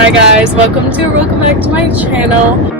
Hi guys, welcome back to my channel.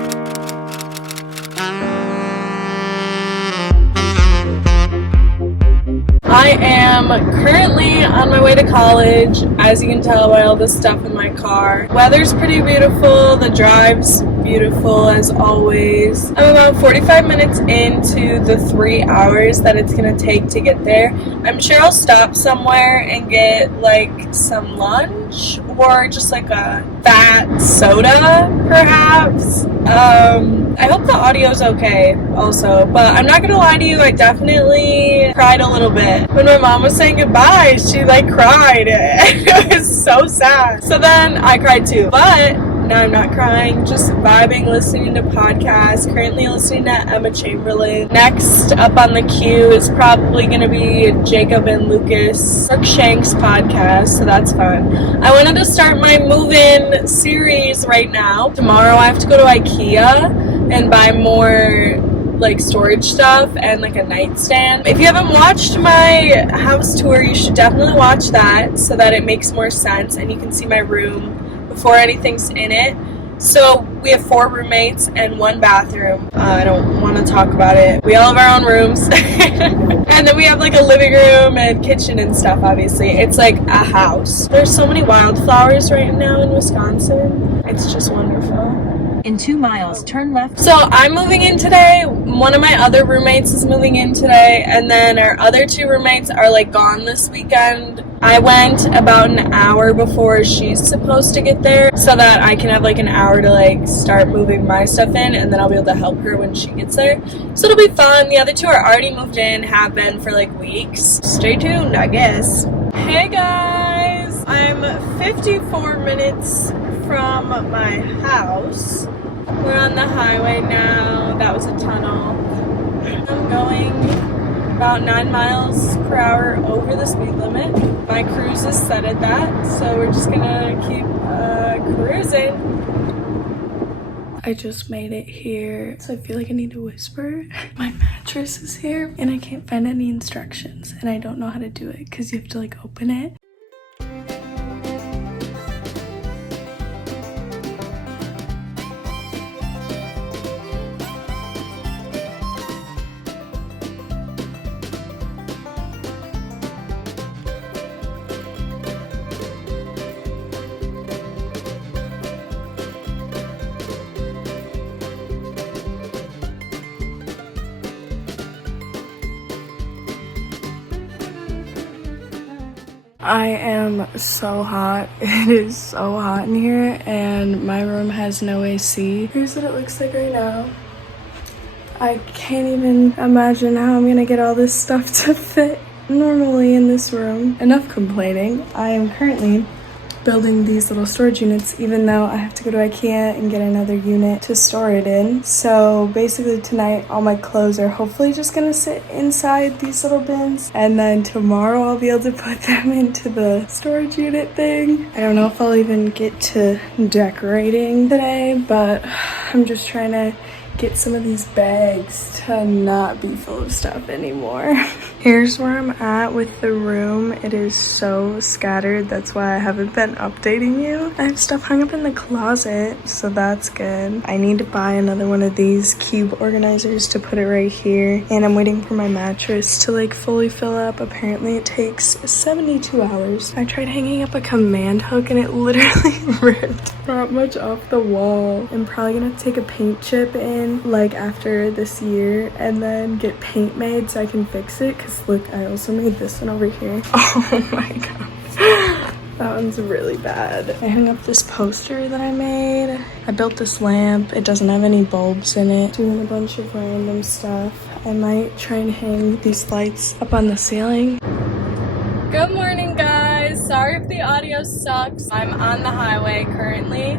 I am currently on my way to college, as you can tell by all this stuff in my car. Weather's pretty beautiful, the drive's beautiful as always. I'm about 45 minutes into the 3 hours that it's gonna take to get there. I'm sure I'll stop somewhere and get like some lunch or just like a fat soda perhaps. I hope the audio's okay also, but I'm not gonna lie to you, I definitely cried a little bit. When my mom was saying goodbye, she like cried. It was so sad. So then I cried too, but now I'm not crying, just vibing, listening to podcasts, currently listening to Emma Chamberlain. Next up on the queue is probably going to be Jacob and Lucas Shanks podcast, so that's fun. I wanted to start my move-in series right now. Tomorrow I have to go to IKEA and buy more like storage stuff and like a nightstand. If you haven't watched my house tour, you should definitely watch that so that it makes more sense and you can see my room before anything's in it. So we have 4 roommates and 1 bathroom. I don't want to talk about it. We all have our own rooms. And then we have like a living room and kitchen and stuff, obviously. It's like a house. There's so many wildflowers right now in Wisconsin. It's just wonderful. In 2 miles, turn left. So I'm moving in today. One of my other roommates is moving in today. And then our other 2 roommates are like gone this weekend. I went about an hour before she's supposed to get there so that I can have like an hour to like start moving my stuff in, and then I'll be able to help her when she gets there. So it'll be fun. The other 2 are already moved in, have been for like weeks. Stay tuned, I guess. Hey guys! I'm 54 minutes from my house. We're on the highway now. That was a tunnel. I'm going about 9 miles per hour over the speed limit. My cruise is set at that, so we're just gonna keep cruising. I just made it here, so I feel like I need to whisper. My mattress is here, and I can't find any instructions, and I don't know how to do it because you have to like open it. I am so hot. It is so hot in here, and my room has no AC. Here's what it looks like right now. I can't even imagine how I'm gonna get all this stuff to fit normally in this room. Enough complaining. I am currently building these little storage units, even though I have to go to IKEA and get another unit to store it in. So basically tonight all my clothes are hopefully just gonna sit inside these little bins, and then tomorrow I'll be able to put them into the storage unit thing. I don't know if I'll even get to decorating today, but I'm just trying to get some of these bags to not be full of stuff anymore. Here's where I'm at with the room. It is so scattered. That's why I haven't been updating you. I have stuff hung up in the closet, so that's good. I need to buy another one of these cube organizers to put it right here. And I'm waiting for my mattress to like fully fill up. Apparently it takes 72 hours. I tried hanging up a command hook and it literally ripped not much off the wall. I'm probably gonna take a paint chip in like after this year and then get paint made so I can fix it, because look, I also made this one over here. Oh my god, that one's really bad. I hung up this poster that I made. I built this lamp. It doesn't have any bulbs in it. Doing a bunch of random stuff. I might try and hang these lights up on the ceiling. Good morning guys, sorry if the audio sucks. I'm on the highway currently,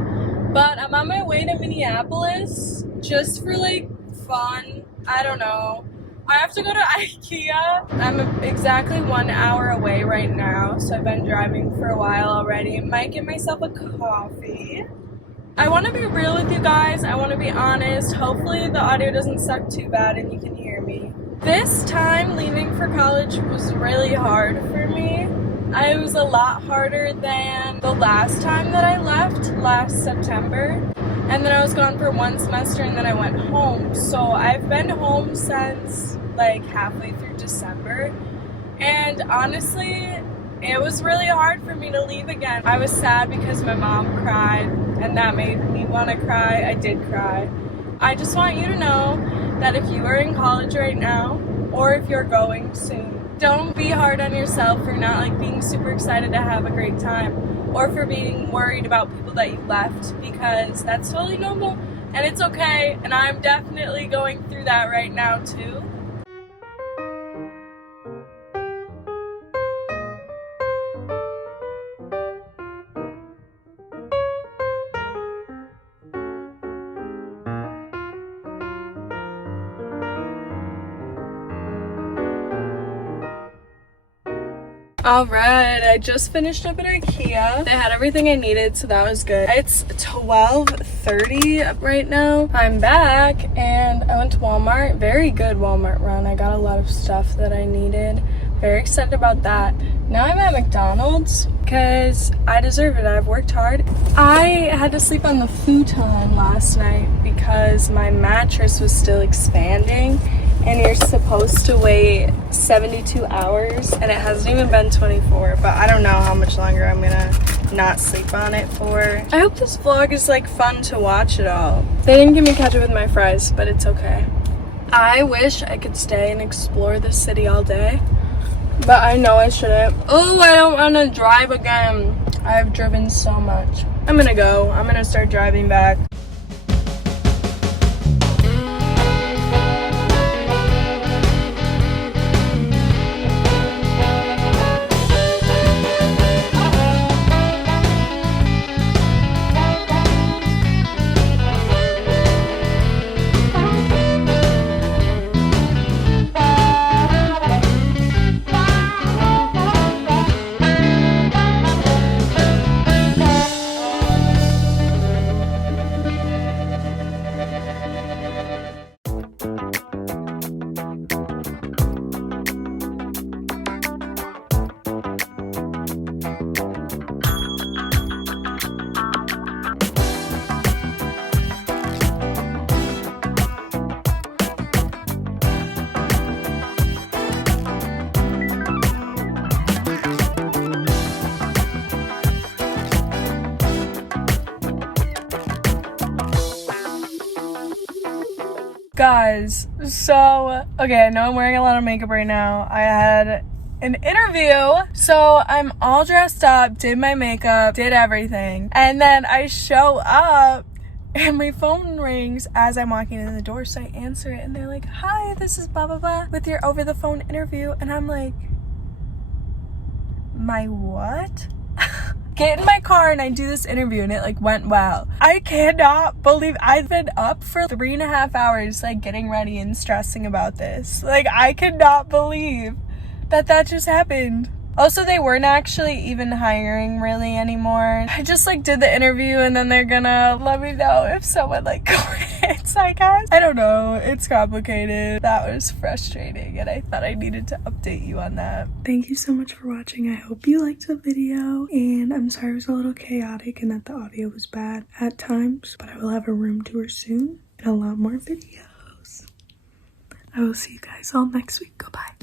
but I'm on my way to Minneapolis just for like fun. I don't know. I have to go to IKEA. I'm exactly 1 hour away right now, so I've been driving for a while already. Might get myself a coffee. I want to be real with you guys. I want to be honest. Hopefully the audio doesn't suck too bad and you can hear me. This time leaving for college was really hard for me. It was a lot harder than the last time that I left, last September. And then I was gone for 1 semester and then I went home. So I've been home since like halfway through December. And honestly, it was really hard for me to leave again. I was sad because my mom cried and that made me want to cry. I did cry. I just want you to know that if you are in college right now, or if you're going soon, don't be hard on yourself for not like being super excited to have a great time, or for being worried about people that you left, because that's totally normal and it's okay. And I'm definitely going through that right now too. Alright, I just finished up at IKEA. They had everything I needed, so that was good. It's 12:30 right now. I'm back and I went to Walmart. Very good Walmart run. I got a lot of stuff that I needed. Very excited about that. Now I'm at McDonald's because I deserve it. I've worked hard. I had to sleep on the futon last night because my mattress was still expanding. And you're supposed to wait 72 hours and it hasn't even been 24, but I don't know how much longer I'm gonna not sleep on it for. I hope this vlog is like fun to watch it all. They didn't give me ketchup with my fries, but it's okay. I wish I could stay and explore the city all day, but I know I shouldn't. Oh, I don't want to drive again. I've driven so much. I'm gonna start driving back. Guys, so, okay, I know I'm wearing a lot of makeup right now. I had an interview, so I'm all dressed up, did my makeup, did everything, and then I show up and my phone rings as I'm walking in the door, so I answer it and they're like, "Hi, this is blah blah blah with your over the phone interview," and I'm like, my what? Get in my car and I do this interview and it like went well. I cannot believe I've been up for 3.5 hours like getting ready and stressing about this. Like, I cannot believe that just happened. Also, they weren't actually even hiring really anymore. I just like did the interview and then they're gonna let me know if someone like quits, I guess. I don't know, it's complicated. That was frustrating and I thought I needed to update you on that. Thank you so much for watching. I hope you liked the video, and I'm sorry it was a little chaotic and that the audio was bad at times, but I will have a room tour soon and a lot more videos. I will see you guys all next week. Goodbye.